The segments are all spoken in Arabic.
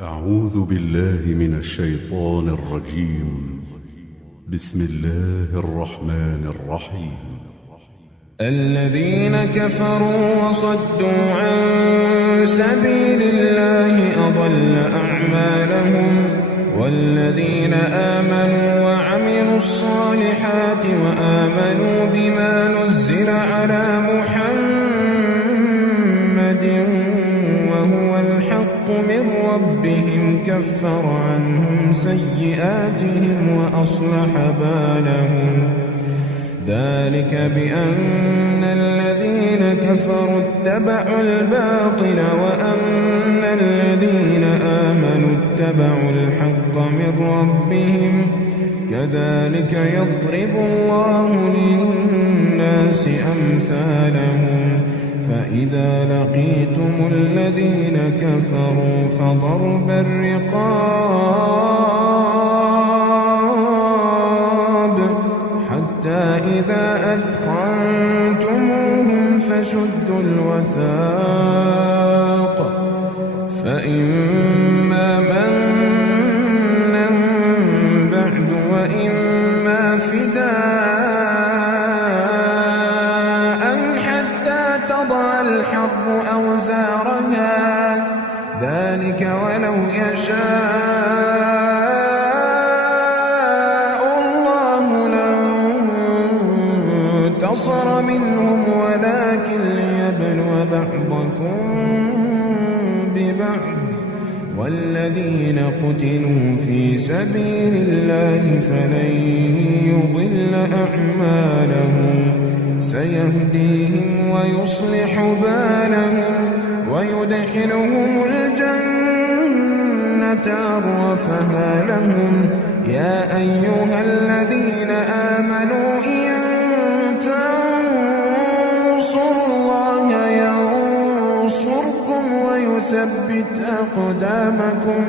أعوذ بالله من الشيطان الرجيم. بسم الله الرحمن الرحيم. الذين كفروا وصدوا عن سبيل الله أضل أعمالهم والذين آمنوا وعملوا الصالحات وآمنوا بما نزل على محمد وهو الحق من ربهم كفر عنهم سيئاتهم وأصلح بالهم ذلك بأن الذين كفروا اتبعوا الباطل وأن الذين آمنوا اتبعوا الحق من ربهم كذلك يضرب الله للناس أمثالهم فإذا لقيتم الذين كفروا فضرب الرقاب حتى إذا أثخنتموهم فشدوا الوثاق فإما منا بعد وإما فداء حتى تضع الحرب أوزارها ذلك ولو يشاء انتصر منهم ولكن ليبلو بعضكم ببعض والذين قتلوا في سبيل الله فلن يضل أعمالهم سيهديهم ويصلح بالهم ويدخلهم الجنة عرفها لهم يا أيها الذين آمنوا إن تنصروا الله ينصركم ويثبت أقدامكم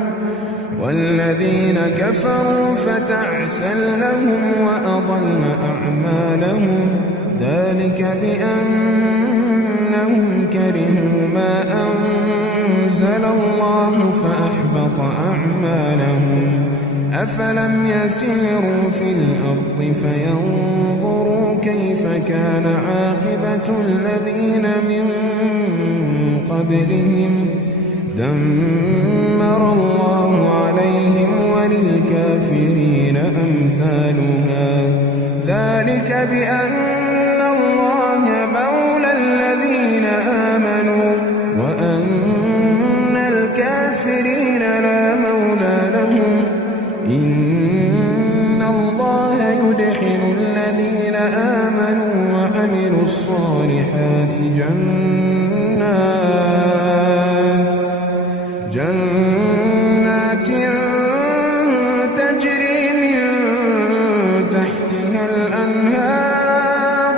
والذين كفروا فتعسا لهم وأضل أعمالهم ذلك بأنهم كرهوا ما أنزل الله فأحبط أعمالهم أفلم يسيروا في الأرض فينظروا كيف كان عاقبة الذين من قبلهم دمر الله عليهم وللكافرين أمثالها ذلك بأن الله مولى الذين آمنوا وأن الكافرين لا مولى لهم إن الله يدخل الذين آمنوا وعملوا الصالحات جنات تجري من تحتها الأنهار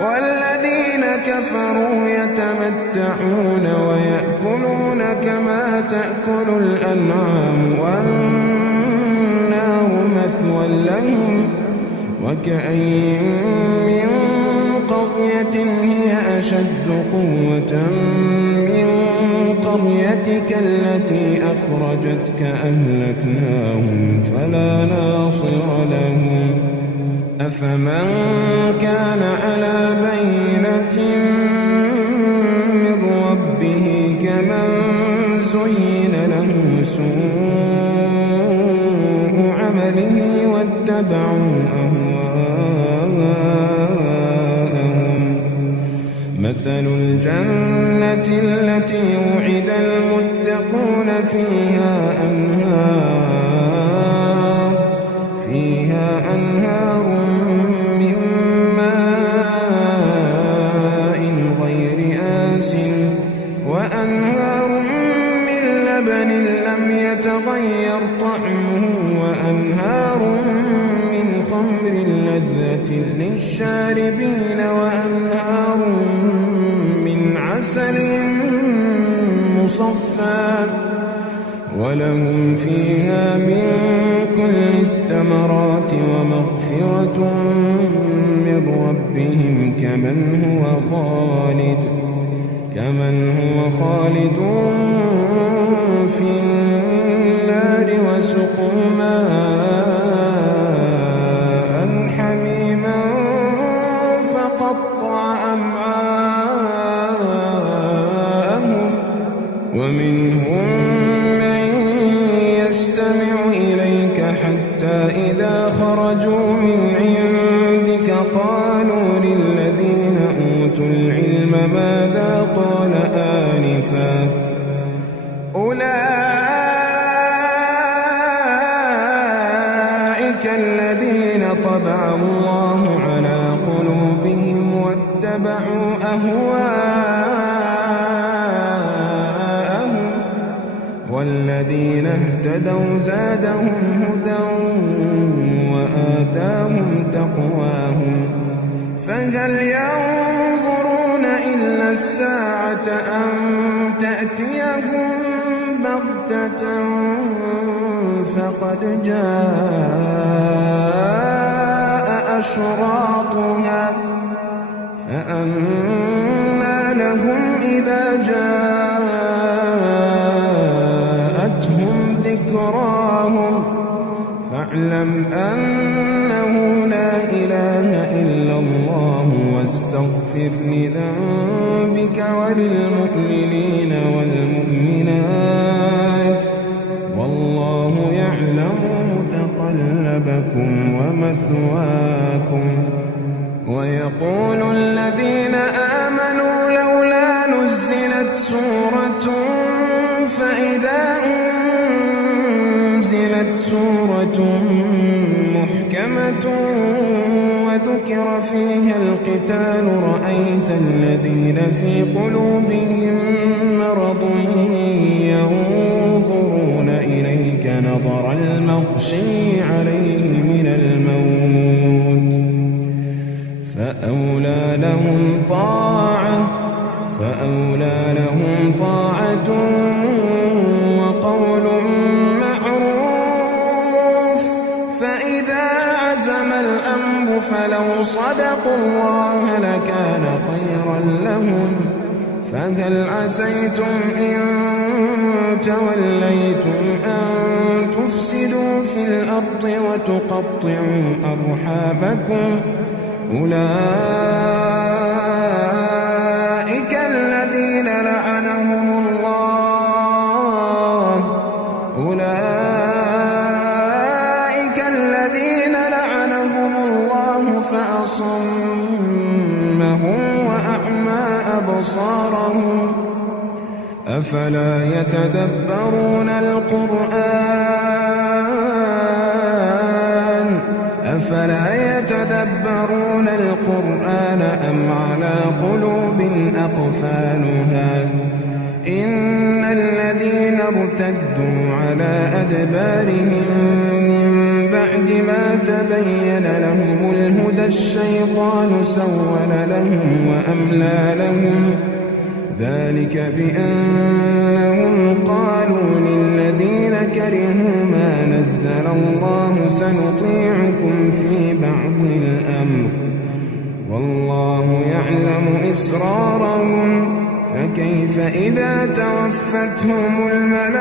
والذين كفروا يتمتعون ويأكلون كما تأكل الأنعام والنار مثوى لهم وكأين من قرية هي أشد قوة من قريتك التي أخرجتك أهلكناهم فلا ناصر لهم أفمن كان على بينة من ربه كمن زين له سوء عمله واتبعوا أهواءهم مثل الجنة التي وعد المتقون فيها أنهار من ماء غير آسٍ وأنهار من لبن لم يتغير طعمه وأنهار من خمر لذة للشاربين وأنهار من عسل مصفى ولهم فيها من كل الثمرات ومغفرة من ربهم كمن هو خالد في ذوقوا ماء حميما فقطع أمعاءهم ومنهم من يستمع إليك حتى إذا خرجوا من عندك قالوا للذين أوتوا العلم ماذا قال آنفا أولئك الذين طبع الله على قلوبهم واتبعوا أهواءهم والذين اهتدوا زادهم هدى وآتاهم تقواهم فهل ينظرون إلا الساعة أن تأتيهم بغتة فقد جاء أشراطها فأنى لهم إذا جاءتهم ذكراهم فاعلم أنه لا إله إلا الله واستغفر لذنبك وللمؤمنين والمؤمنات والله يعلم متقلبكم ومثواكم ويقول الذين آمنوا لولا نزلت سورة فإذا أنزلت سورة محكمة وذكر فيها القتال رأيت الذين في قلوبهم مرض ينظرون إليك نظر المغشي عليه من الموت فأولى لهم طاعة وقول معروف فإذا عزم الأمر فلو صدقوا الله لكان خيرا لهم فهل عسيتم إن توليتم أن تفسدوا في الأرض وتقطعوا أرحامكم أولئك الذين لعنهم الله فأصمهم وأعمى أبصارهم أفلا يتدبرون القرآن أم على قلوب أقفالها إن الذين ارتدوا على أدبارهم من بعد ما تبين لهم الهدى الشيطان سول لهم وأملى لهم ذلك بأنهم قالوا للذين كرهوا ما نزل الله سنطيعكم في بعض الأمر والله يعلم إسرارهم فكيف إذا توفتهم الملائكة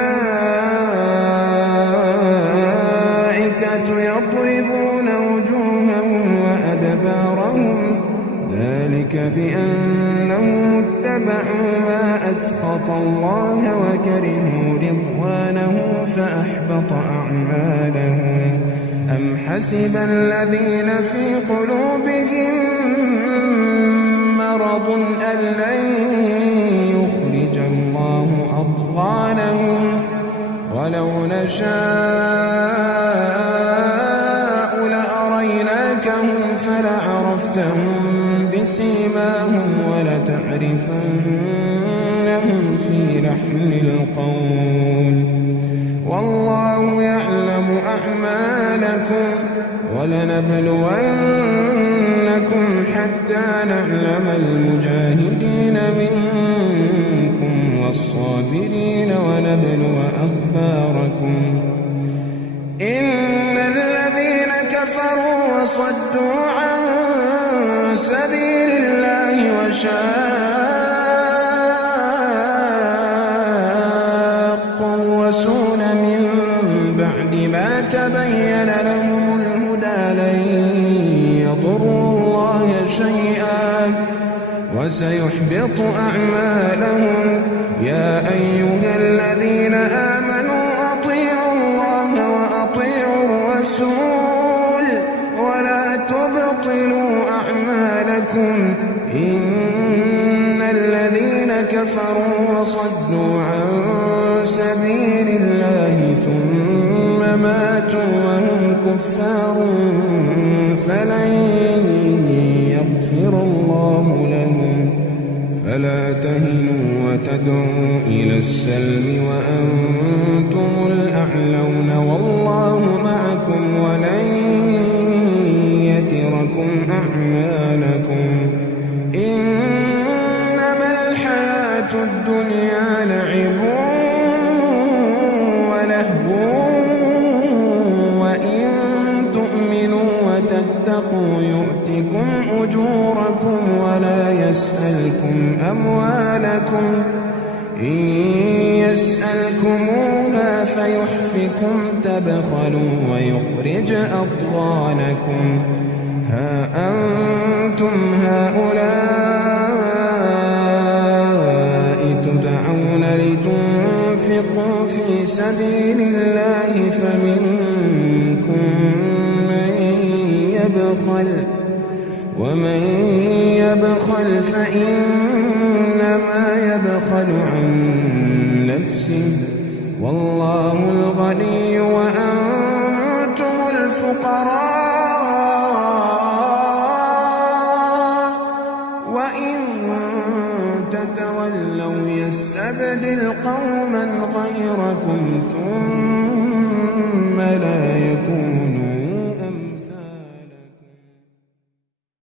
يضربون وجوههم وأدبارهم ذلك بأنهم اتبعوا ما أسخط الله وكرهوا رضوانه فأحبط أعمالهم أم حسب الذين في قلوبهم مرض أن لن يخرج الله أضغانهم ولو نشاء لأريناكهم فلعرفتهم بسيماهم ولتعرفنهم في لحن القول والله يعلم أعمالكم ولنبلونكم حتى نعلم المجاهدين منكم والصابرين ونبلو أخباركم إن الذين كفروا وصدوا عن سبيل الله وشاقوا الرسول من بعد بعد ما تبين لهم الهدى لن يضروا الله شيئا وسيحبط أعمالهم. يا أيها الذين آمنوا أطيعوا الله وأطيعوا الرسول ولا تبطلوا أعمالكم. إن الذين كفروا وصدوا عن سبيل الله ثم ماتوا وهم كفار فلن يغفر الله لهم. فلا تهنوا وتدعوا إلى السلم وأنتم الأعلون والله معكم ولن يتركم أعمالكم. إنما الحياة الدنيا لعب ولهو وإن تؤمنوا وتتقوا يؤتكم أجوركم ولا يسألكم أموالكم. إن يسألكموها فيحفكم تبخلوا ويخرج أضغانكم. ها أنتم هؤلاء تدعون لتنفقوا في سبيل الله فمنكم من يبخل ومن يبخل فإنما يبخل عن نفسه والله الغني وأنتم